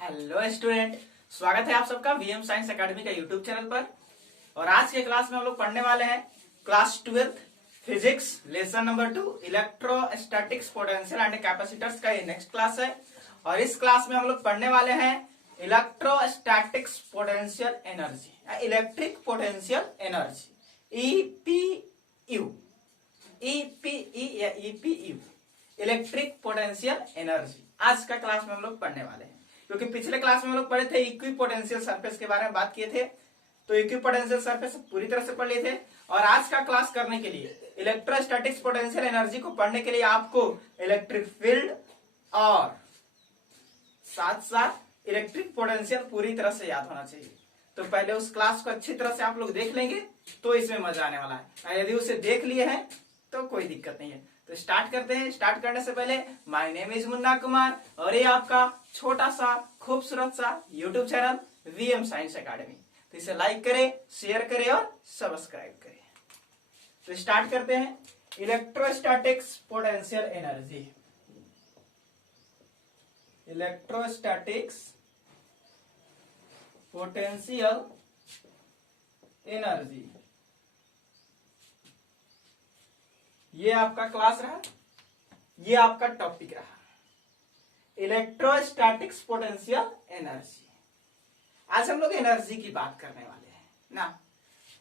Hello student, स्वागत है आप सबका वीएम साइंस एकेडमी का यूट्यूब चैनल पर। और आज के क्लास में हम लोग पढ़ने वाले हैं class 12 physics lesson number 2 electrostatics potential and capacitors का ये नेक्स्ट क्लास है। और इस क्लास में हम लोग पढ़ने वाले हैं electrostatics potential energy, electric potential energy, EPU, EPU, electric potential energy. आज का क्लास में हम लोग पढ़ने वाले हैं, क्योंकि पिछले क्लास में हम लोग पढ़े थे इक्विपोटेंशियल सरफेस के बारे में बात किए थे, तो इक्विपोटेंशियल सरफेस पूरी तरह से पढ़ लिए थे। और आज का क्लास करने के लिए इलेक्ट्रोस्टैटिक्स पोटेंशियल एनर्जी को पढ़ने के लिए आपको इलेक्ट्रिक फील्ड और साथ साथ इलेक्ट्रिक पोटेंशियल पूरी तरह से याद होना चाहिए। तो पहले उस क्लास को अच्छी तरह से आप लोग देख लेंगे तो इसमें मजा आने वाला है। यदि उसे देख लिए हैं तो कोई दिक्कत नहीं है। तो स्टार्ट करते हैं। स्टार्ट करने से पहले my name is Munna Kumar और ये आपका छोटा सा खूबसूरत सा YouTube channel VM science academy. तो इसे लाइक करें, शेयर करें और सब्सक्राइब करें। तो स्टार्ट करते हैं। Electrostatics potential energy, electrostatics potential energy, ये आपका क्लास रहा, ये आपका टॉपिक रहा, इलेक्ट्रोस्टैटिक्स पोटेंशियल एनर्जी। आज हम लोग एनर्जी की बात करने वाले हैं ना।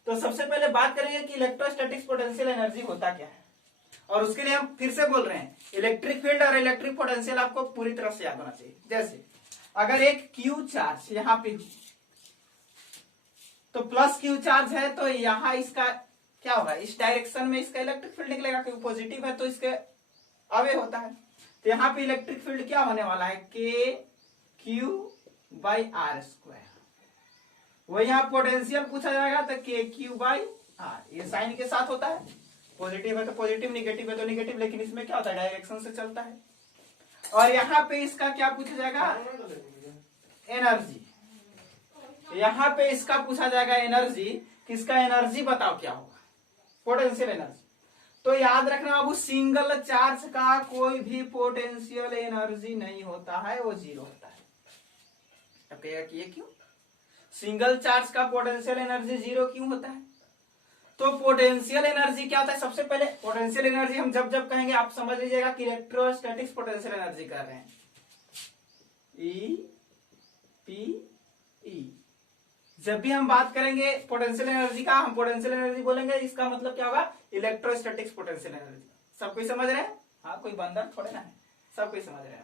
तो सबसे पहले बात करेंगे कि इलेक्ट्रोस्टैटिक्स पोटेंशियल एनर्जी होता क्या है। और उसके लिए हम फिर से बोल रहे हैं इलेक्ट्रिक फील्ड और इलेक्ट्रिक पोटेंशियल आपको पूरी तरह से याद होना चाहिए। जैसे अगर एक क्यू चार्ज यहां पे, तो प्लस क्यू चार्ज है तो यहां इसका क्या होगा, इस डायरेक्शन में इसका इलेक्ट्रिक फील्ड निकलेगा, क्योंकि पॉजिटिव है तो इसके अवे होता है। तो यहाँ पे इलेक्ट्रिक फील्ड क्या होने वाला है, के क्यू बाई आर स्क्वायर। वही यहाँ पोटेंशियल पूछा जाएगा तो के क्यू बाई आर, ये साइन के साथ होता है। पॉजिटिव है तो पॉजिटिव, निगेटिव है तो निगेटिव, लेकिन इसमें क्या होता है, डायरेक्शन से चलता है। और यहाँ पे इसका क्या पूछा जाएगा, एनर्जी। यहाँ पे इसका पूछा जाएगा एनर्जी, किसका एनर्जी बताओ क्या होगा, पोटेंशियल एनर्जी। तो याद रखना बाबू, सिंगल चार्ज का कोई भी पोटेंशियल एनर्जी नहीं होता है, वो जीरो होता है। अब कहेगा कि ये क्यों, सिंगल चार्ज का पोटेंशियल एनर्जी जीरो क्यों होता है। तो पोटेंशियल एनर्जी क्या होता है, सबसे पहले पोटेंशियल एनर्जी हम जब जब कहेंगे आप समझ लीजिएगा कि इलेक्ट्रोस्टैटिक्स पोटेंशियल एनर्जी कर रहे हैं, ई पी ई। जब भी हम बात करेंगे पोटेंशियल एनर्जी का, हम पोटेंशियल एनर्जी बोलेंगे, इसका मतलब क्या होगा, इलेक्ट्रोस्टैटिक्स पोटेंशियल एनर्जी। सब कोई समझ रहे हैं, हाँ कोई बंदर थोड़े ना है, सब कोई समझ रहे हैं।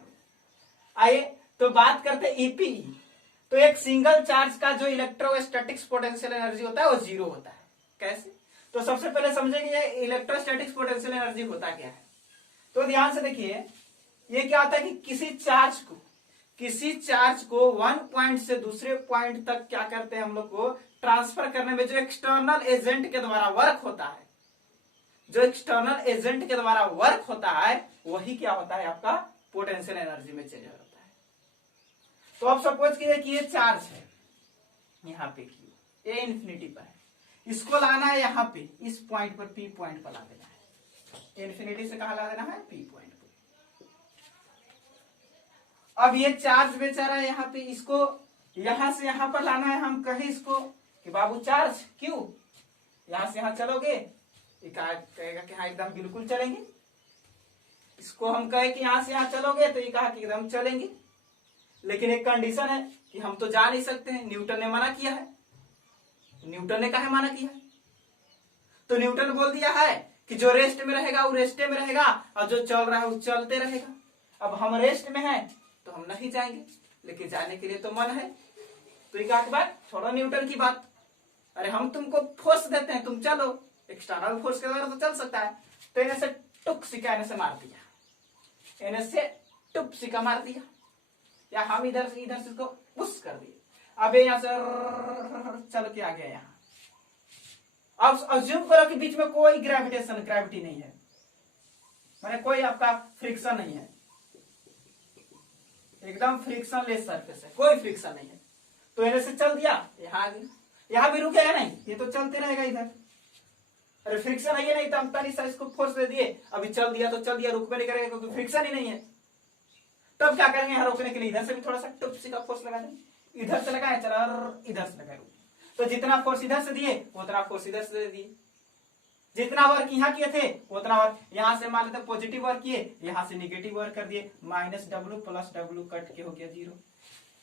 आइए तो बात करते हैं ईपीई। तो एक सिंगल चार्ज का जो इलेक्ट्रोस्टैटिक्स पोटेंशियल एनर्जी होता है वो जीरो होता है। कैसे, तो सबसे पहले समझेंगे इलेक्ट्रोस्टैटिक्स पोटेंशियल एनर्जी होता क्या है। तो ध्यान से देखिए, ये क्या होता है कि किसी चार्ज को वन पॉइंट से दूसरे पॉइंट तक क्या करते हैं हम लोग को, ट्रांसफर करने में जो एक्सटर्नल एजेंट के द्वारा वर्क होता है, जो एक्सटर्नल एजेंट के द्वारा वर्क होता है वही क्या होता है, आपका पोटेंशियल एनर्जी में चेंज होता है। तो अब सपोज कीजिए कि ये चार्ज है यहाँ पे क्यू, ये इन्फिनिटी पर है, इसको लाना है यहाँ पे, इस पॉइंट पर, पी पॉइंट पर ला देना है। इन्फिनिटी से कहा ला देना है, पी पॉइंट पर। अब ये चार्ज बेचारा यहाँ पे, इसको यहां से यहां पर लाना है। हम कहे इसको कि बाबू चार्ज क्यू, यहां से यहां चलोगे, ये कहेगा कि हाँ एकदम बिल्कुल चलेंगे। इसको हम कहे कि यहां से यहां चलोगे, तो ये कहा कि एकदम चलेंगे। लेकिन एक कंडीशन है कि हम तो जा नहीं सकते हैं, न्यूटन ने मना किया है। न्यूटन ने कहा मना किया है, तो न्यूटन बोल दिया है कि जो रेस्ट में रहेगा वो रेस्ट में रहेगा, और जो चल रहा है वो चलते रहेगा। अब हम रेस्ट में हैं तो हम नहीं जाएंगे, लेकिन जाने के लिए तो मन है। तो ये कहा बात छोड़ो न्यूटन की बात, अरे हम तुमको फोर्स देते हैं, तुम चलो, एक्सटर्नल फोर्स के द्वारा तो चल सकता है। तो इन्हें से टुक सिक्का इन्हें से मार दिया, इन्हें से टुक सिक्का मार दिया, या हम इधर से इसको पुश कर दिए। अब यहां से चल के आ गया यहाँ। अब अज्यूम करो कि बीच में कोई ग्रेविटी नहीं है, माने कोई आपका फ्रिक्शन नहीं है, एकदम फ्रिक्शनलेस सरफेस है, कोई फ्रिक्शन नहीं है। तो इधर से चल दिया, यहाँ यहाँ भी रुकेगा नहीं, ये तो चलते रहेगा इधर। अरे फ्रिक्शन है नहीं तो हम तनी सा इसको फोर्स दे दिए, अभी चल दिया तो चल दिया, रुक नहीं करेगा क्योंकि फ्रिक्शन ही नहीं है। तब क्या करेंगे, यहाँ रोकने के लिए इधर से भी थोड़ा सा टुप्सी का फोर्स लगा देंगे, इधर से लगाए चला और इधर से लगाए, तो जितना फोर्स इधर से दिए उतना फोर्स इधर से दिए, जितना वर्क यहाँ किए थे उतना वर्क यहाँ से मान लेते पॉजिटिव वर्क किए, यहाँ से निगेटिव वर्क कर दिए, -W + W कट के हो गया 0।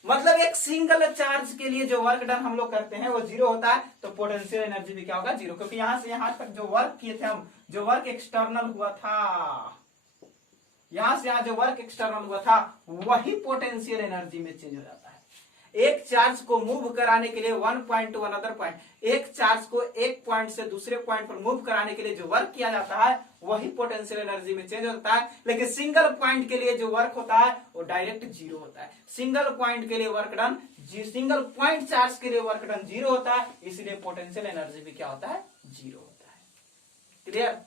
मतलब एक सिंगल चार्ज के लिए जो वर्क डन हम लोग करते हैं वो 0 होता है, तो पोटेंशियल एनर्जी भी क्या होगा 0, क्योंकि यहां से यहां तक जो वर्क किए थे हम, जो वर्क एक्सटर्नल हुआ था, यहां से यहां जो वर्क एक्सटर्नल हुआ था वही पोटेंशियल एनर्जी में चेंज हो जाता है। एक चार्ज को मूव कराने के लिए one point two another point, एक चार्ज को एक पॉइंट से दूसरे पॉइंट पर मूव कराने के लिए जो वर्क किया जाता है वही पोटेंशियल एनर्जी में चेंज होता है। लेकिन सिंगल पॉइंट के लिए जो वर्क होता है वो डायरेक्ट 0 होता है। सिंगल पॉइंट के लिए work done, single point charge के लिए वर्क डन 0 होता है, इसलिए पोटेंशियल एनर्जी भी क्या होता है 0 होता है। क्लियर?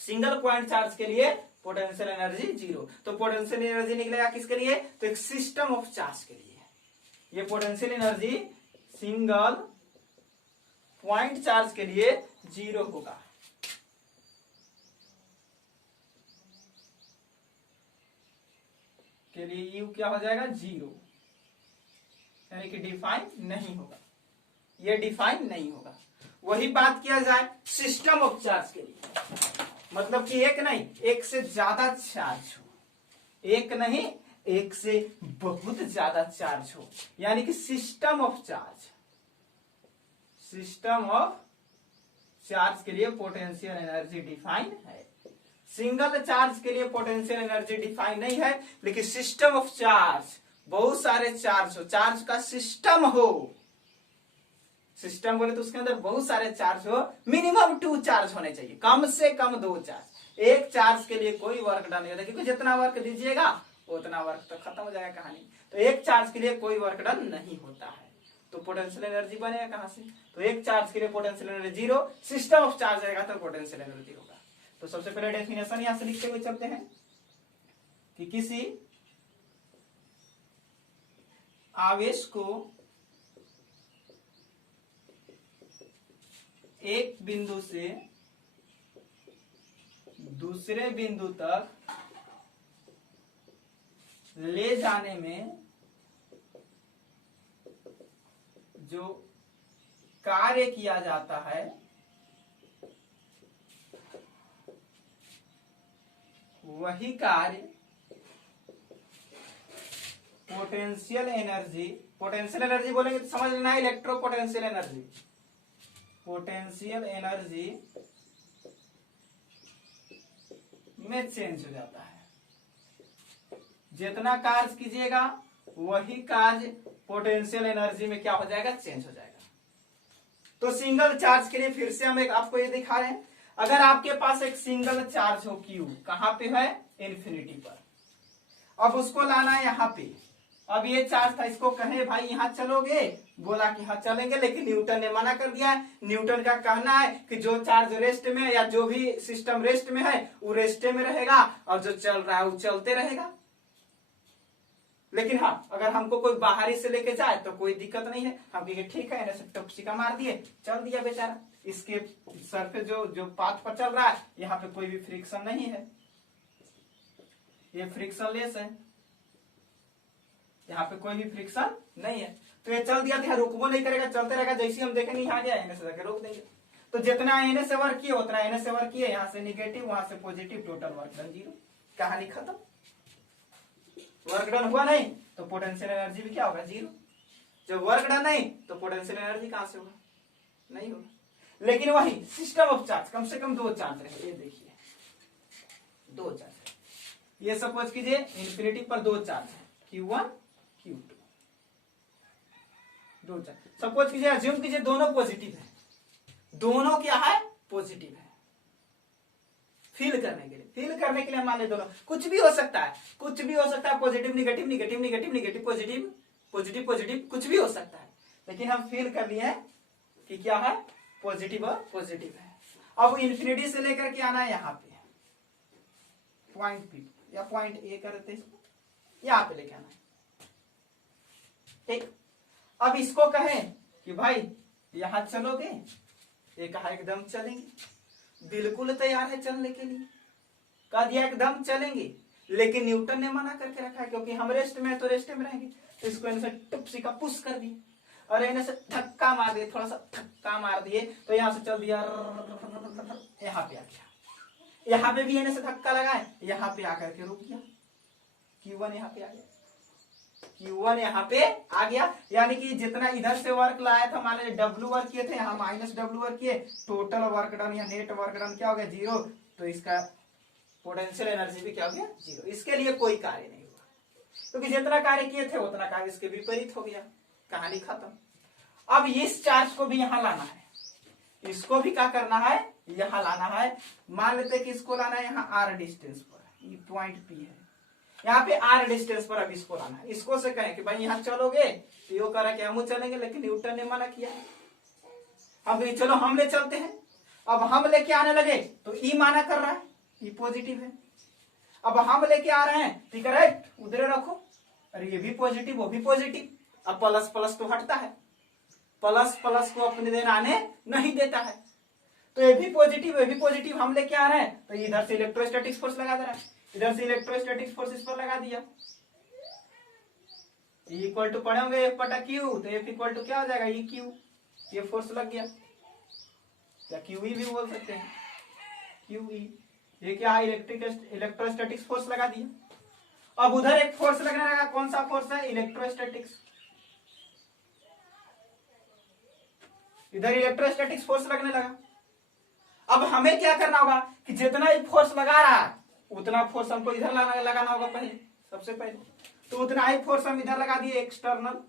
सिंगल पॉइंट चार्ज के लिए पोटेंशियल एनर्जी 0, तो पोटेंशियल एनर्जी निकलेगा किसके लिए, तो एक सिस्टम ऑफ चार्ज के लिए। ये potential energy single point charge के लिए 0 होगा। के लिए U क्या हो जाएगा 0, यानी कि डिफाइन नहीं होगा, ये डिफाइन नहीं होगा। वही बात किया जाए सिस्टम ऑफ चार्ज के लिए, मतलब कि एक नहीं एक से ज्यादा चार्ज हो, एक नहीं एक से बहुत ज्यादा चार्ज हो, यानी कि system of charge, system of charge के लिए पोटेंशियल एनर्जी डिफाइन है। सिंगल चार्ज के लिए पोटेंशियल एनर्जी डिफाइन नहीं है, लेकिन सिस्टम ऑफ चार्ज, बहुत सारे चार्ज हो, चार्ज का सिस्टम हो, सिस्टम बोले तो उसके अंदर बहुत सारे चार्ज हो, मिनिमम 2 चार्ज होने चाहिए, कम से कम 2 चार्ज। एक चार्ज के लिए कोई वर्क डन नहीं होता, क्योंकि जितना वर्क दीजिएगा उतना वर्क तो खत्म हो जाएगा कहानी। तो एक चार्ज के लिए कोई वर्क डन नहीं होता है, तो पोटेंशियल एनर्जी बनेगा कहां से, तो एक चार्ज के लिए potential energy 0, system of charge रहेगा तो पोटेंशियल एनर्जी होगा। तो सबसे पहले डेफिनेशन यहां से लिखते हुए चलते हैं कि किसी आवेश को एक बिंदु से दूसरे बिंदु तक ले जाने में जो कार्य किया जाता है वही कार्य पोटेंशियल एनर्जी, पोटेंशियल एनर्जी बोलेंगे तो समझ लेना है electro potential energy, potential energy में चेंज हो जाता है। जितना कार्य कीजिएगा वही कार्य पोटेंशियल एनर्जी में क्या हो जाएगा, चेंज हो जाएगा। तो सिंगल चार्ज के लिए फिर से हम एक आपको ये दिखा रहे हैं, अगर आपके पास एक सिंगल चार्ज हो Q, कहां पे है, इन्फिनिटी पर, अब उसको लाना है यहाँ पे। अब ये चार्ज था, इसको कहे भाई यहाँ चलोगे, बोला कि हाँ चलेंगे, लेकिन न्यूटन ने मना कर दिया है। न्यूटन का कहना है कि जो चार्ज रेस्ट में है या जो भी सिस्टम रेस्ट में है वो रेस्ट में रहेगा और जो चल रहा है वो चलते रहेगा। लेकिन हाँ, अगर हमको कोई बाहरी से लेके जाए तो कोई दिक्कत नहीं है, हम कहेंगे ठीक है, ऐसे टपसिका मार दिए, चल दिया बेचारा। इसके सर पे जो पाथ पर चल रहा है यहाँ पे कोई भी फ्रिक्शन नहीं है, ये फ्रिक्शन लेस है, यहाँ पे कोई भी फ्रिक्शन नहीं है, तो ये चल दिया तो यहाँ रुकबो नहीं करेगा, चलते रहेगा। जैसे हम देखेंगे यहाँ गया, एने से जाके रोक देंगे। तो जितना एने से वर्क किए उतना एने से वर्क किए, यहाँ से निगेटिव वहां से पॉजिटिव, टोटल वर्क डन 0, कहानी खत्म। वर्क डन हुआ नहीं तो पोटेंशियल एनर्जी भी क्या होगा 0। जब वर्क डन नहीं तो पोटेंशियल एनर्जी कहां से होगा, नहीं होगा। लेकिन वही सिस्टम ऑफ चार्ज, कम से कम 2 चार्ज रहे, ये देखिए 2 चार्ज है। ये सपोज कीजिए इन्फिनिटी पर 2 चार्ज है, Q1 Q2, 2 चार्ज। सपोज कीजिए, अज्यूम कीजिए दोनों पॉजिटिव है, दोनों क्या है, पॉजिटिव है। फील करने के लिए मान ले दोनों, कुछ भी हो सकता है, कुछ भी हो सकता है, positive negative, negative negative, negative positive, positive positive, कुछ भी हो सकता है। लेकिन हम फील कर लिए हैं कि क्या है, पॉजिटिव और पॉजिटिव है। अब इन्फिनिटी से लेकर के आना है यहाँ पे, पॉइंट P या पॉइंट A करते इसको, यहाँ पे लेके आना है, ठीक। अब इसको कहें कि भाई यहां चलोगे, ये कहा एकदम चलेंगे, बिल्कुल तैयार है चलने के लिए, कह दिया एकदम चलेंगे। लेकिन न्यूटन ने मना करके रखा है, क्योंकि हम रेस्ट में है तो रेस्ट में रहेंगे। तो इसको इनसे टुपसी का पुश कर दिए और इन्हें से धक्का मार दिए, थोड़ा सा धक्का मार दिए तो यहाँ से चल दिया, यहाँ पे आ गया। यहाँ पे भी इन्हें से धक्का लगाए, यहाँ पे आकर के रुक गया। Q1 यहाँ पे आ गया, Q1 यहाँ पे आ गया। यानी कि जितना इधर से वर्क लाया था, मान लीजिए W वर्क किए थे, यहाँ -W वर्क किए, टोटल वर्क डन या नेट वर्क डन क्या हो गया, 0। तो इसका पोटेंशियल एनर्जी भी क्या हो गया, 0। इसके लिए कोई कार्य नहीं हुआ, क्योंकि जितना कार्य किए थे उतना कार्य इसके विपरीत हो गया, कहानी खत्म। अब इस चार्ज को भी यहां लाना है, इसको भी क्या करना है, यहां लाना है। मान लेते कि इसको लाना है यहाँ r डिस्टेंस पर, ये पॉइंट P है, यहाँ पे r डिस्टेंस पर अब इसको लाना है। इसको से कहें कि भाई यहाँ चलोगे तो यो कह रहा कि हम चलेंगे, लेकिन न्यूटन ने मना किया। अब चलो हम ले चलते हैं। अब हम लेके आने लगे तो ई माना कर रहा है, ये पॉजिटिव है। अब हम लेके आ रहे हैं तो करेक्ट उधर रखो, अरे ये भी पॉजिटिव वो भी पॉजिटिव। अब प्लस प्लस तो हटता है, प्लस प्लस को अपने देर आने नहीं देता है। तो ये भी पॉजिटिव ये भी पॉजिटिव, हम लेके आ रहे हैं तो इधर से इलेक्ट्रोस्टैटिक फोर्स लगा दे रहा है, इधर से इलेक्ट्रोस्टैटिक फोर्स इस पर लगा दिया। इक्वल टू पढ़े होंगे F/Q, तो F इक्वल टू क्या हो जाएगा, EQ। ये फोर्स लग गया, या QE भी बोल सकते हैं, QE। ये क्या इलेक्ट्रोस्टैटिक फोर्स लगा दिया। अब उधर एक फोर्स लगने लगा, कौन सा फोर्स है, इलेक्ट्रोस्टैटिक्स। इधर इलेक्ट्रोस्टैटिक्स फोर्स लगने लगा। अब हमें क्या करना होगा कि जितना ही फोर्स लगा रहा है उतना फोर्स हमको इधर लगाना होगा पहले, सबसे पहले। तो उतना ही फोर्स हम इधर लगा दिए एक्सटर्नल,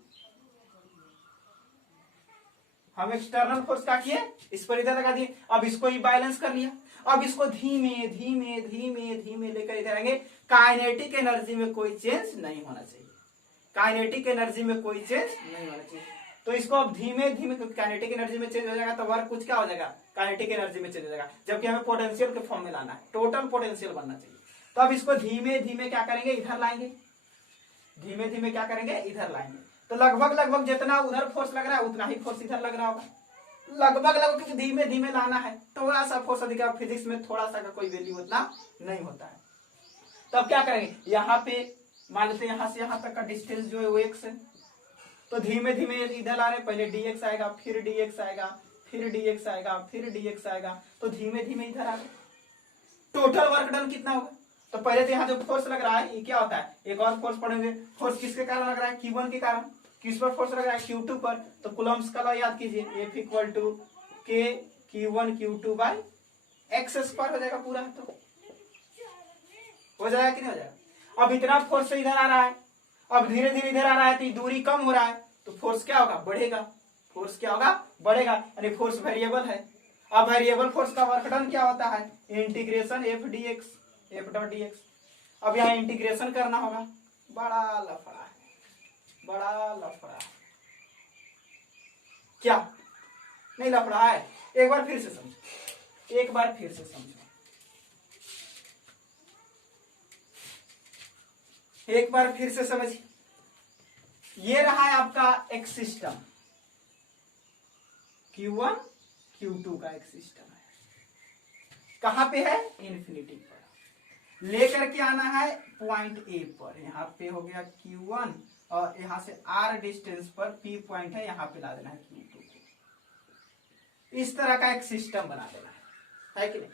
हम एक्सटर्नल फोर्स क्या किए, इस पर इधर लगा दिए। अब इसको ही बैलेंस कर लिया। अब इसको धीमे धीमे धीमे धीमे लेकर इधर आएंगे। काइनेटिक एनर्जी में कोई चेंज नहीं होना चाहिए, काइनेटिक एनर्जी में कोई चेंज नहीं होना चाहिए। तो इसको अब धीमे धीमे, क्योंकि काइनेटिक एनर्जी में चेंज हो जाएगा तो वर्क कुछ क्या हो जाएगा, काइनेटिक एनर्जी में चेंज हो जाएगा, जबकि हमें पोटेंशियल के फॉर्म में लाना है, टोटल पोटेंशियल बनना चाहिए। तो अब इसको धीमे धीमे क्या करेंगे, इधर लाएंगे, धीमे धीमे क्या करेंगे, इधर लाएंगे। तो लगभग लगभग जितना उधर फोर्स लग रहा है उतना ही फोर्स इधर लग रहा होगा, लगभग लगभग, क्योंकि धीमे धीमे लाना है। थोड़ा सा फोर्स अधिक, फिजिक्स में थोड़ा सा का कोई वैल्यू उतना नहीं होता है। तो अब क्या करेंगे, यहाँ पे मान लेते हैं यहाँ से यहाँ तक का डिस्टेंस जो है वो x है। तो धीमे धीमे इधर ला रहे, पहले dx आएगा, फिर dx आएगा, फिर dx आएगा, फिर dx आएगा। तो धीमे धीमे इधर आ गए। टोटल वर्क डन कितना होगा, तो पहले तो यहाँ जो फोर्स लग रहा है ये क्या होता है, एक और फोर्स पढ़ेंगे। फोर्स किसके कारण लग रहा है, Q1 के कारण। किस पर फोर्स लग रहा है, Q2 पर। तो कूलम्ब्स का लॉ याद कीजिए, F equal to K Q1 Q2 by x square हो जाएगा पूरा। तो हो जाएगा कि नहीं हो जाएगा। अब इतना फोर्स इधर आ रहा है, अब धीरे धीरे इधर आ रहा है, तो दूरी कम हो रहा है, तो फोर्स क्या होगा, बढ़ेगा। फोर्स क्या होगा, बढ़ेगा, यानी फोर्स वेरिएबल है। अब वेरिएबल फोर्स का वर्क डन क्या होता है, integration F dx, F dot dx। अब यहाँ इंटीग्रेशन करना होगा, बड़ा लफड़ा है, बड़ा लफड़ा है। क्या नहीं लफड़ा है, एक बार फिर से समझो, एक बार फिर से समझो, एक बार फिर से समझिए। ये रहा है आपका एक सिस्टम, Q1 Q2 का एक सिस्टम है। कहां पे है, इन्फिनिटी पर। लेकर के आना है पॉइंट A पर, यहाँ पे हो गया Q1 और यहाँ से R डिस्टेंस पर P पॉइंट है, यहाँ पे ला देना है Q2 को। इस तरह का एक सिस्टम बना देना है कि नहीं।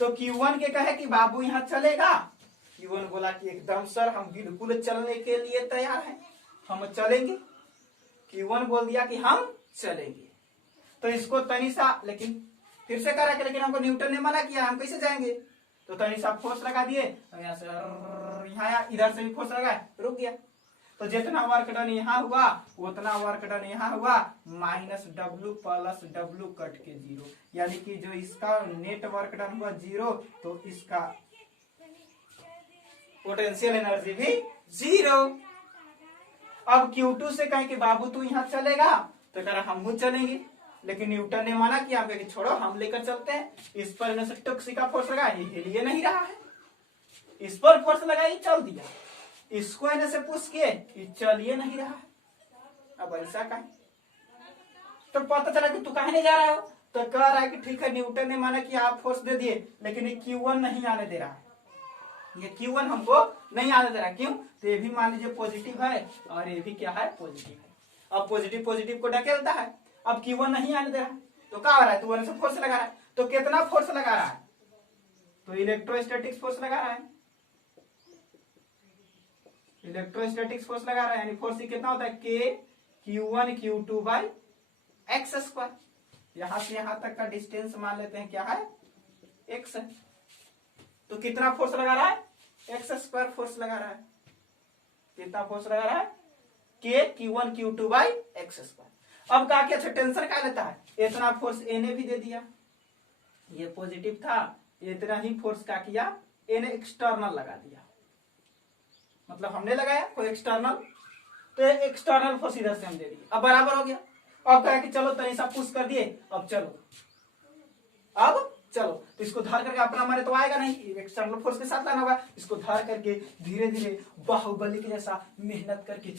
तो Q1 के कहे कि बाबू यहाँ चलेगा, Q1 बोला कि एकदम सर हम बिल्कुल चलने के लिए तैयार हैं, हम चलेंगे। Q1 बोल दिया कि हम चलेंगे। तो इसको तनिसा, लेकिन फिर से करा कि लेकिन हमको न्यूटन ने मना किया, हम कैसे जाएंगे। तो तनिसा फोर्स लगा दिए, यहाँ से यहाँ इधर से भी फोर्स लगा, रुक गया। तो जितना वर्क डन यहाँ हुआ उतना वर्क डन यहाँ हुआ, -W प्लस W कट के 0, यानी कि जो इसका नेट वर्क डन हुआ 0, तो इसका पोटेंशियल एनर्जी भी 0। अब Q2 से कहें कि बाबू तू यहाँ चलेगा, तो कह रहा हम चलेंगे, लेकिन न्यूटन ने मना किया, कि छोड़ो हम लेकर चलते हैं। इस पर इन्हें टुक्सी का फोर्स लगा, ये हिलिए नहीं रहा है, इस पर फोर्स लगा, ये चल दिया। इसको इन्हें से पूछ के ये चलिए नहीं रहा है। अब ऐसा कहें तो पता चला कि तू कहीं नहीं जा रहा हो, तो कह रहा है कि ठीक है न्यूटन ने माना कि आप फोर्स दे दिए, लेकिन ये Q1 नहीं आने दे रहा है। ये Q1 हमको नहीं आने दे रहा, क्यों? तो ये भी मान लीजिए पॉजिटिव है और ये भी क्या है, पॉजिटिव है। अब पॉजिटिव पॉजिटिव को ढकेलता है, अब Q1 नहीं आने दे रहा, तो क्या हो रहा है, तो 1 से फोर्स लगा रहा है। तो कितना फोर्स लगा रहा है, तो इलेक्ट्रोस्टैटिक्स फोर्स लगा रहा है, इलेक्ट्रोस्टैटिक्स फोर्स लगा रहा है। यानी फोर्स कितना होता है, K Q1 Q2 by x square. यहां से यहां तक का डिस्टेंस मान लेते हैं क्या है, x है। तो कितना फोर्स लगा रहा है, एक्स स्क्वायर फोर्स लगा रहा है। कितना फोर्स लगा रहा है, K Q1 Q2 by x square. अब क्या अच्छा टेंशन क्या लेता है, इतना फोर्स ए ने भी दे दिया, ये पॉजिटिव था, इतना ही फोर्स क्या किया, ए ने एक्सटर्नल लगा दिया, मतलब हमने लगाया कोई एक्सटर्नल, तो एक्सटर्नल फोर्स इधर से हम दे दिए, अब बराबर हो गया। अब कहा कि चलो तनी सा पुश कर दिए, अब चलो तो इसको धर करके अपना मारे तो आएगा नहीं, एक्सटर्नल फोर्स के साथ लाना होगा। इसको धर करके धीरे धीरे बाहुबली के जैसा मेहनत करके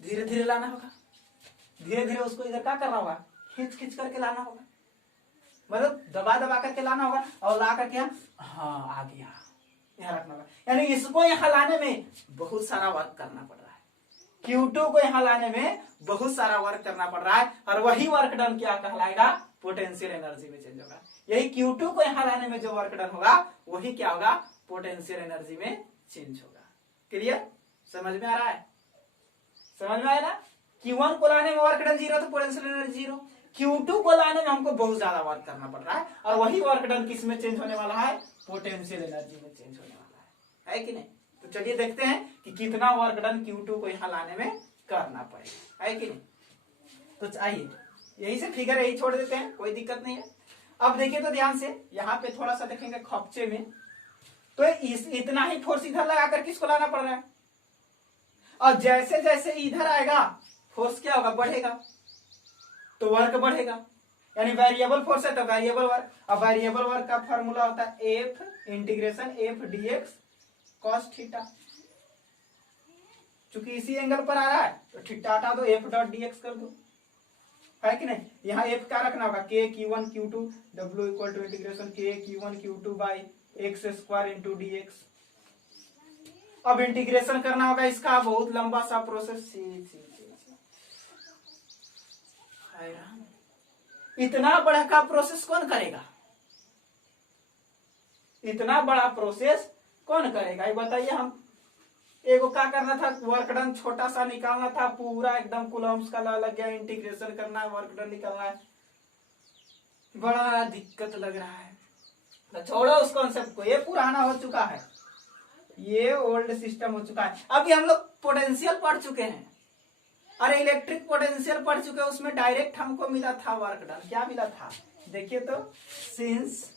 धीरे धीरे लाना होगा, धीरे धीरे उसको इधर क्या करना होगा, खींच खींच करके लाना होगा, मतलब दबा दबा करके लाना होगा, और ला करके हाँ आ गया, यहाँ रखना होगा। यानी इसको यहाँ लाने में बहुत सारा वर्क करना पड़ रहा है, Q2 को यहाँ लाने में बहुत सारा वर्क करना पड़ रहा है, और वही वर्क डन क्या कहलाएगा, पोटेंशियल एनर्जी में चेंज होगा। यही Q2 को यहाँ लाने में जो वर्क डन होगा वही क्या होगा, पोटेंशियल एनर्जी में चेंज होगा। क्लियर, समझ में आ रहा है, समझ में आया ना। Q1 को लाने में वर्क डन 0 तो पोटेंशियल एनर्जी 0, Q2 को लाने में हमको बहुत ज्यादा वर्क करना पड़ रहा है, और वही वर्क डन किस में चेंज होने वाला है, पोटेंशियल एनर्जी में चेंज होने वाला है कि नहीं। तो चलिए देखते हैं कि कितना वर्क डन Q2 को यहाँ लाने में करना पड़ेगा, है कि नहीं। तो आइए यही से फिगर यही छोड़ देते हैं, कोई दिक्कत नहीं है। अब देखिए तो ध्यान से यहाँ पे थोड़ा सा देखेंगे खपचे में, तो इतना ही फोर्स इधर लगा कर किसको लाना पड़ रहा है, और जैसे जैसे इधर आएगा फोर्स क्या होगा, बढ़ेगा, तो वर्क बढ़ेगा। यानी वेरिएबल फोर्स है तो वेरिएबल वर्क। अब वेरिएबल वर्क का फॉर्मूला होता है F integration F d x cos theta. चूंकि इसी एंगल पर आ रहा है तो थीटा हटा दो, एफ डॉट डीएक्स कर दो, है कि नहीं। यहाँ एफ क्या रखना होगा, के Q1 Q2 W equal to integration के Q1 Q2 by x square into d x. अब इंटीग्रेशन करना होगा इसका, बहुत लंबा सा प्रोसेस, इतना बड़ा का प्रोसेस कौन करेगा, इतना बड़ा प्रोसेस कौन करेगा, ये बताइए। हम एगो क्या करना था, वर्क डन छोटा सा निकालना था, पूरा एकदम कूलम्स का लग गया, इंटीग्रेशन करना है, वर्क डन निकालना है, बड़ा दिक्कत लग रहा है। तो छोड़ो उस कॉन्सेप्ट को, ये पुराना हो चुका है, ये ओल्ड सिस्टम हो चुका है। अभी हम लोग पोटेंशियल पढ़ चुके हैं, अरे इलेक्ट्रिक पोटेंशियल पढ़ चुके हैं, उसमें डायरेक्ट हमको मिला था वर्क डन। क्या मिला था, देखिए तो, सिंस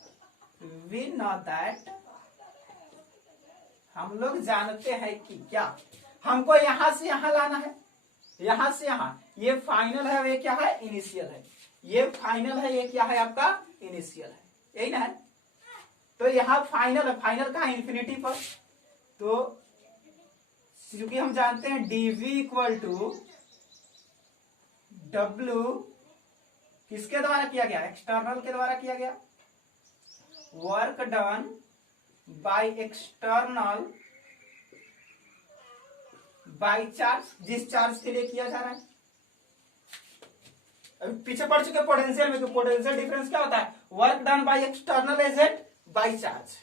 वी नो दैट, हम लोग जानते हैं कि क्या, हमको यहां से यहां लाना है, यहां से यहां, ये फाइनल है, ये क्या है, इनिशियल है, ये फाइनल है, ये क्या है आपका, इनिशियल है, यही ना है। तो यहाँ फाइनल है, फाइनल का इंफिनिटी पर, तो क्योंकि हम जानते हैं dv इक्वल टू W किसके द्वारा किया गया, एक्सटर्नल के द्वारा किया गया, work done by external by charge, जिस चार्ज के लिए किया जा रहा है। अभी पीछे पढ़ चुके पोटेंशियल में, तो पोटेंशियल डिफरेंस क्या होता है, work done by external agent by charge,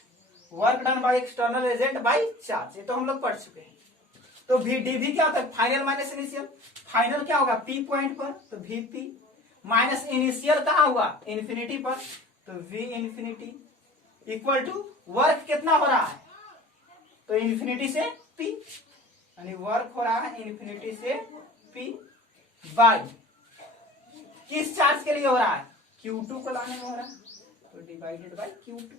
work done by external agent by charge, ये तो हम लोग पढ़ चुके हैं। तो VdV क्या होता है, फाइनल माइनस इनिशियल, फाइनल क्या होगा P पॉइंट पर, तो Vp माइनस इनिशियल कहाँ हुआ, इन्फिनिटी पर, तो V infinity equal to work कितना हो रहा है, तो इन्फिनिटी से P, यानी वर्क हो रहा है इन्फिनिटी से P बाय किस चार्ज के लिए हो रहा है, Q2 को लाने में हो रहा है, तो डिवाइडेड बाय Q2,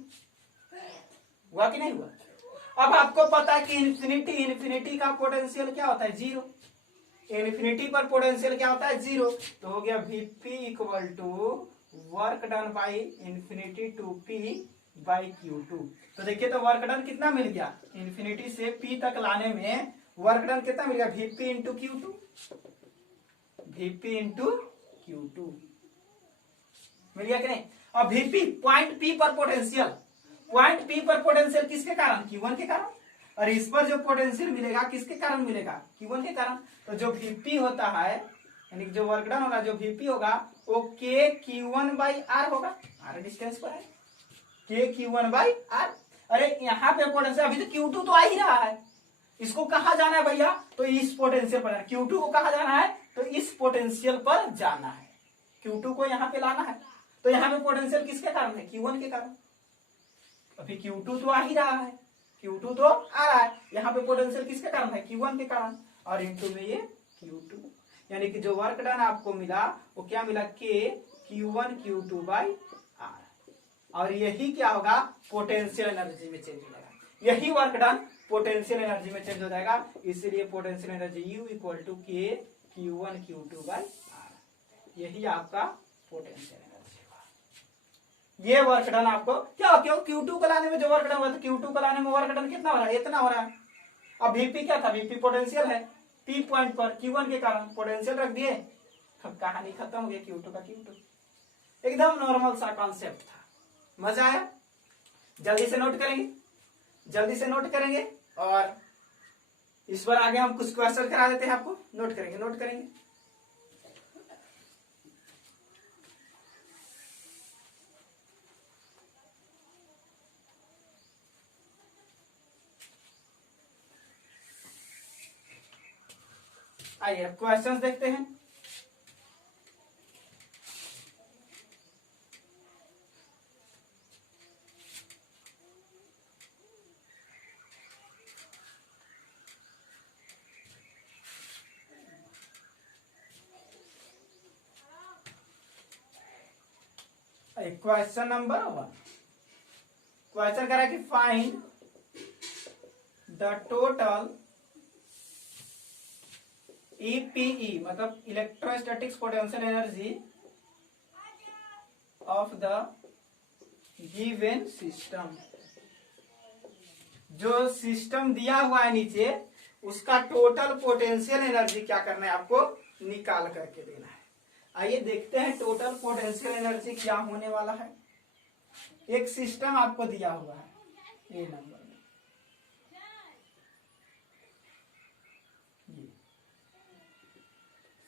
हुआ कि नहीं हुआ। अब आपको पता है कि इन्फिनिटी का पोटेंशियल क्या होता है, 0, इन्फिनिटी पर पोटेंशियल क्या होता है, 0, तो हो गया Vp equal to work done by infinity to P by Q2। तो देखिए तो वर्क डन कितना मिल गया, इंफिनिटी से P तक लाने में वर्क डन कितना मिल गया, Vp into Q2, Vp into Q2 मिल गया कि नहीं। अब Vp पॉइंट P पर पोटेंशियल, पॉइंट पी पर पोटेंशियल किसके कारण, Q1 के कारण, और इस पर जो पोटेंशियल मिलेगा किसके कारण मिलेगा, Q1 के कारण। तो जो Vp होता है यानी कि जो वर्क डन होगा, जो Vp होगा वो K Q1/R होगा, R डिस्टेंस पर है, K Q1/R। अरे यहाँ पे पोटेंशियल अभी तो Q2 तो आ ही रहा है, इसको कहा जाना है भैया, तो इस पोटेंशियल पर, Q2 को कहा जाना है तो इस पोटेंशियल पर जाना है, Q2 को यहाँ पे लाना है। तो यहाँ पे पोटेंशियल किसके कारण है, Q1 के कारण। अभी Q2 तो आ ही रहा है, Q2 तो आ रहा है, यहाँ पे पोटेंशियल किसके कारण है, Q1 के कारण, और इनटू में ये Q2, यानी कि जो वर्क डन आपको मिला वो क्या मिला, K Q1 Q2/R, और यही क्या होगा, पोटेंशियल एनर्जी में चेंज हो जाएगा, यही वर्क डन पोटेंशियल एनर्जी में चेंज हो जाएगा, इसीलिए potential energy U = K Q1 Q2/R, यही आपका पोटेंशियल एनर्जी होगा। ये वर्क डन आपको क्या, क्यों Q2 को लाने में जो वर्क डन हुआ था, Q2 को लाने में वर्क डन कितना हो रहा है, इतना हो रहा है। अब Vp क्या था, Vp पोटेंशियल है, P पॉइंट पर Q1 के कारण पोटेंशियल रख दिए, कहानी खत्म हो गई, Q2 का Q2, एकदम नॉर्मल सा कॉन्सेप्ट था। मजा आया, जल्दी से नोट करेंगे, जल्दी से नोट करेंगे, और इस बार आगे हम कुछ क्वेश्चन करा देते हैं आपको, नोट करेंगे, नोट करेंगे। आइए अब क्वेश्चंस देखते हैं। क्वेश्चन नंबर 1, क्वेश्चन करा कि फाइंड द टोटल EPE मतलब electrostatics potential energy of the given system. जो सिस्टम दिया हुआ है नीचे उसका टोटल पोटेंशियल एनर्जी क्या करना है, आपको निकाल करके देना है। आइए देखते हैं टोटल पोटेंशियल एनर्जी क्या होने वाला है। एक सिस्टम आपको दिया हुआ है ए नंबर में,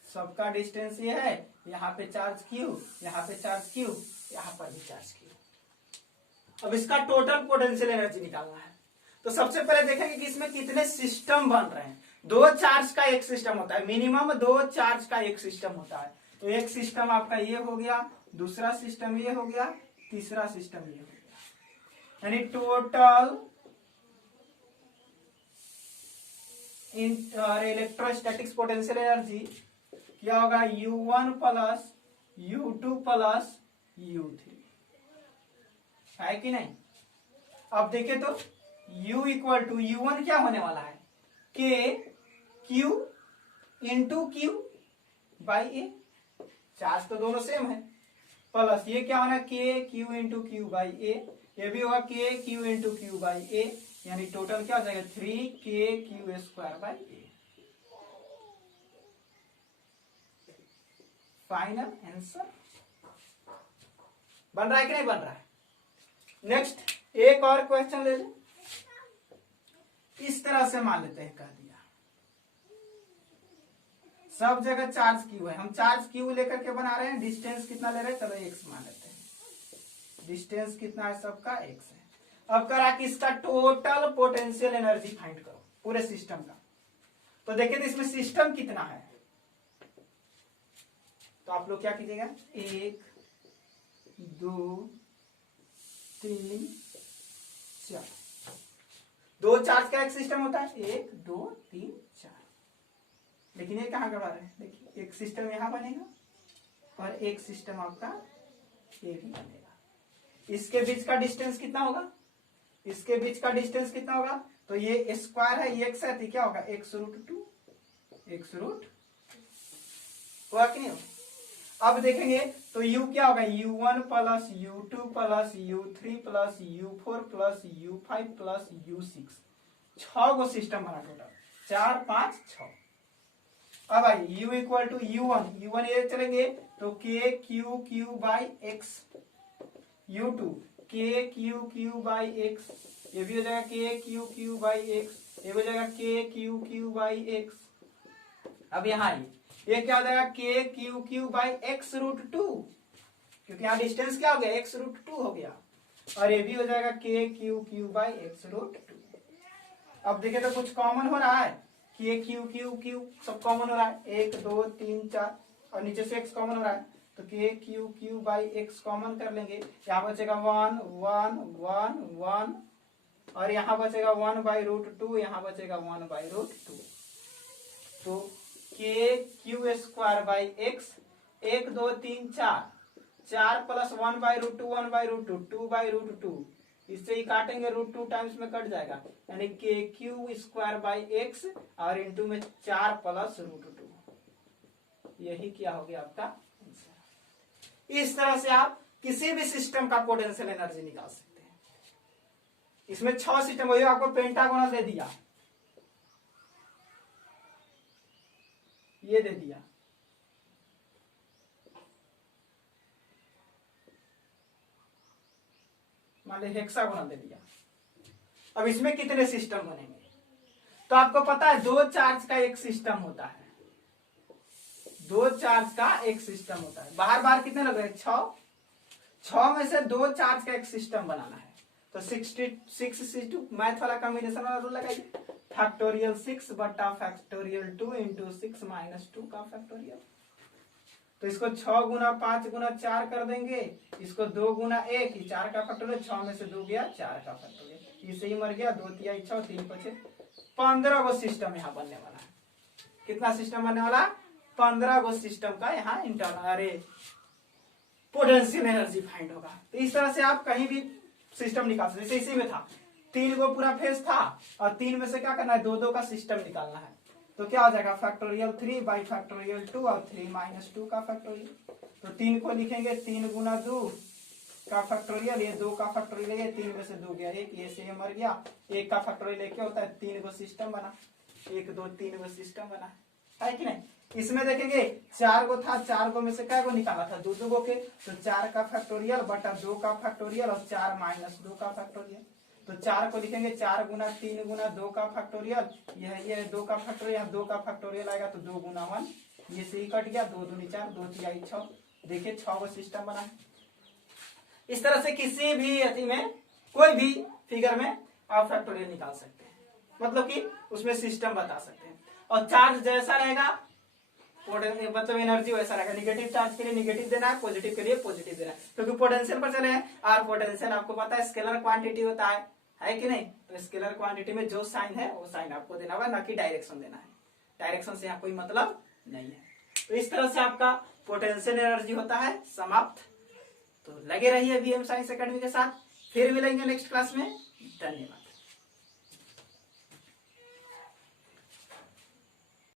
सबका डिस्टेंस ये है, यहाँ पे चार्ज Q, यहाँ पे चार्ज Q, यहाँ पर भी चार्ज Q। अब इसका टोटल पोटेंशियल एनर्जी निकालना है। तो सबसे पहले देखेंगे कि इसमें कितने सिस्टम बन रहे हैं। दो चार्ज का एक सिस्टम होता है, मिनिमम दो चार्ज का एक सिस्टम होता है। तो एक सिस्टम आपका ये हो गया, दूसरा सिस्टम ये हो गया, तीसरा सिस्टम ये हो गया, यानी टोटल इलेक्ट्रोस्टैटिक्स पोटेंशियल एनर्जी क्या होगा, U1 plus U2 plus U3, है कि नहीं। अब देखें तो U इक्वल टू U1 क्या होने वाला है, K Q into Q by A, charge तो दोनों सेम है, प्लस ये क्या होना है, K Q into Q by A, ये भी होगा K Q into Q by A, यानी टोटल क्या हो जाएगा 3K² by A. Final answer बन रहा है कि नहीं बन रहा है। नेक्स्ट एक और क्वेश्चन ले लें, इस तरह से मान लेते हैं, कह दिया सब जगह चार्ज Q है, हम चार्ज Q लेकर के बना रहे हैं, डिस्टेंस कितना ले रहे हैं, चलो x मान लेते हैं, डिस्टेंस कितना है सबका x है। अब करा कि इसका टोटल पोटेंशियल एनर्जी फाइंड करो पूरे सिस्टम का। तो देखिए तो इसमें सिस्टम कितना है, तो आप लोग क्या कीजिएगा, 1 2 3 4, दो चार्ज का एक सिस्टम होता है, 1 2 3 4, लेकिन ये कहाँ करवा रहे हैं, देखिए एक सिस्टम यहां बनेगा और एक सिस्टम आपका ये भी बनेगा। इसके बीच का डिस्टेंस कितना होगा, इसके बीच का डिस्टेंस कितना होगा, तो ये स्क्वायर है, ये x है, तो क्या होगा x√2, x√, हुआ कि नहीं। अब देखेंगे तो u क्या होगा, U1 plus U2 plus U3 plus U4 plus U5 plus U6, 6 गो सिस्टम बना टोटल, 4 5 6। अब आई u इक्वल टू U1 ये चलेंगे तो K Q Q by X, U2 के क्यू बाई एक्स, ये भी हो जाएगा के क्यू बाई एक्स, ये हो जाएगा के क्यू बाई एक्स। अब यहाँ ये क्या हो जाएगा K Q by x root two, क्योंकि यहाँ डिस्टेंस क्या हो गया एक्स रूट टू हो गया, और ये भी हो जाएगा K Q by x root two. अब देखिए तो कुछ कॉमन हो रहा है, के क्यू सब कॉमन हो रहा है, 1 2 3 4 और नीचे से x कॉमन हो रहा है, तो K Q by x common कर लेंगे, यहाँ बचेगा 1 1 1 1 और यहाँ बचेगा 1 बाई रूट टू, यहाँ बचेगा 1 बाई रूट टू। तो K Q square by x 1 2 3 4 plus 1 by root two 1 by root two 2 by root two, इससे ही काटेंगे रूट टू टाइम्स में कट जाएगा, यानी K Q square by x और इंटू में 4 प्लस रूट टू, यही क्या हो गया आपका आंसर। इस तरह से आप किसी भी सिस्टम का पोटेंशियल एनर्जी निकाल सकते हैं। इसमें 6 सिस्टम, वही आपको पेंटागोनल दे दिया, ये दे दिया, मान लीजिए हेक्सागोनल दे दिया। अब इसमें कितने सिस्टम बनेंगे, तो आपको पता है 2 चार्ज का एक सिस्टम होता है, 2 चार्ज का एक सिस्टम होता है। बाहर बाहर कितने लग रहे हैं 6 में से 2 चार्ज का एक सिस्टम बनाना है, तो 66 मैथ वाला कॉम्बिनेशन वाला रूल लगाइए, फैक्टोरियल 6 बटा फैक्टोरियल 2 इंटू 6 माइनस 2 का फैक्टोरियल। तो इसको 6 गुना 5 गुना 4 कर देंगे, इसको 2 गुना 1, 4 का फैक्टोरियल, 6 में से 2 गया 4 का फैक्टोरियल, इसे ही मर गया, 2 तिहाई 6 3 5 15 गो सिस्टम यहाँ बनने वाला है। कितना सिस्टम बनने वाला, 15 गो सिस्टम का यहाँ इंटरनल पोटेंशियल एनर्जी फाइंड होगा। तो इस तरह से आप कहीं भी सिस्टम निकाल सकते, जैसे इसी में था 3 गो पूरा फेज था और 3 में से क्या करना है 2 का सिस्टम निकालना है, तो क्या हो जाएगा फैक्टोरियल 3 बाई फैक्टोरियल 2 और 3 माइनस 2 का फैक्टोरियल। तो 3 को लिखेंगे 3 गुना 2 का फैक्टोरियल, ये 2 का फैक्टोरियल, ये 3 में से 2 गया 1, ये से ये मर गया, 1 का फैक्टोरियल क्या होता है 3 गो सिस्टम बना, 1 2 3 गो सिस्टम बना है कि नहीं। इसमें देखेंगे 4 गो था, 4 गो में से क्या गो निकाला था 2 गो के, तो 4 का फैक्टोरियल बटा 2 का फैक्टोरियल और 4 माइनस 2 का फैक्टोरियल। तो 4 को लिखेंगे 4 गुना 3 गुना 2 का फैक्टोरियल, ये 2 का फैक्टोरियल, 2 का फैक्टोरियल आएगा तो 2 गुना 1, ये से ही कट गया, 2 दूनी 4 2 तिहाई 6, देखिए 6 गो सिस्टम बना है। इस तरह से किसी भी अति में कोई भी फिगर में आप फैक्टोरियल निकाल सकते हैं, मतलब कि उसमें सिस्टम बता सकते हैं। और चार्ज जैसा रहेगा मतलब एनर्जी वैसा रहेगा, निगेटिव चार्ज के लिए निगेटिव देना है, पॉजिटिव के लिए पॉजिटिव देना है, क्योंकि पोटेंशियल पर चले हैं और पोटेंशियल आपको पता है स्केलर क्वांटिटी होता है कि नहीं। तो स्केलर क्वांटिटी में जो साइन है वो साइन आपको देना होगा, ना कि डायरेक्शन देना है, डायरेक्शन से यहाँ कोई मतलब नहीं है। तो इस तरह से आपका पोटेंशियल एनर्जी होता है समाप्त। तो लगे रहिए वीएम साइंस एकेडमी के साथ, फिर मिलेंगे नेक्स्ट क्लास में। धन्यवाद।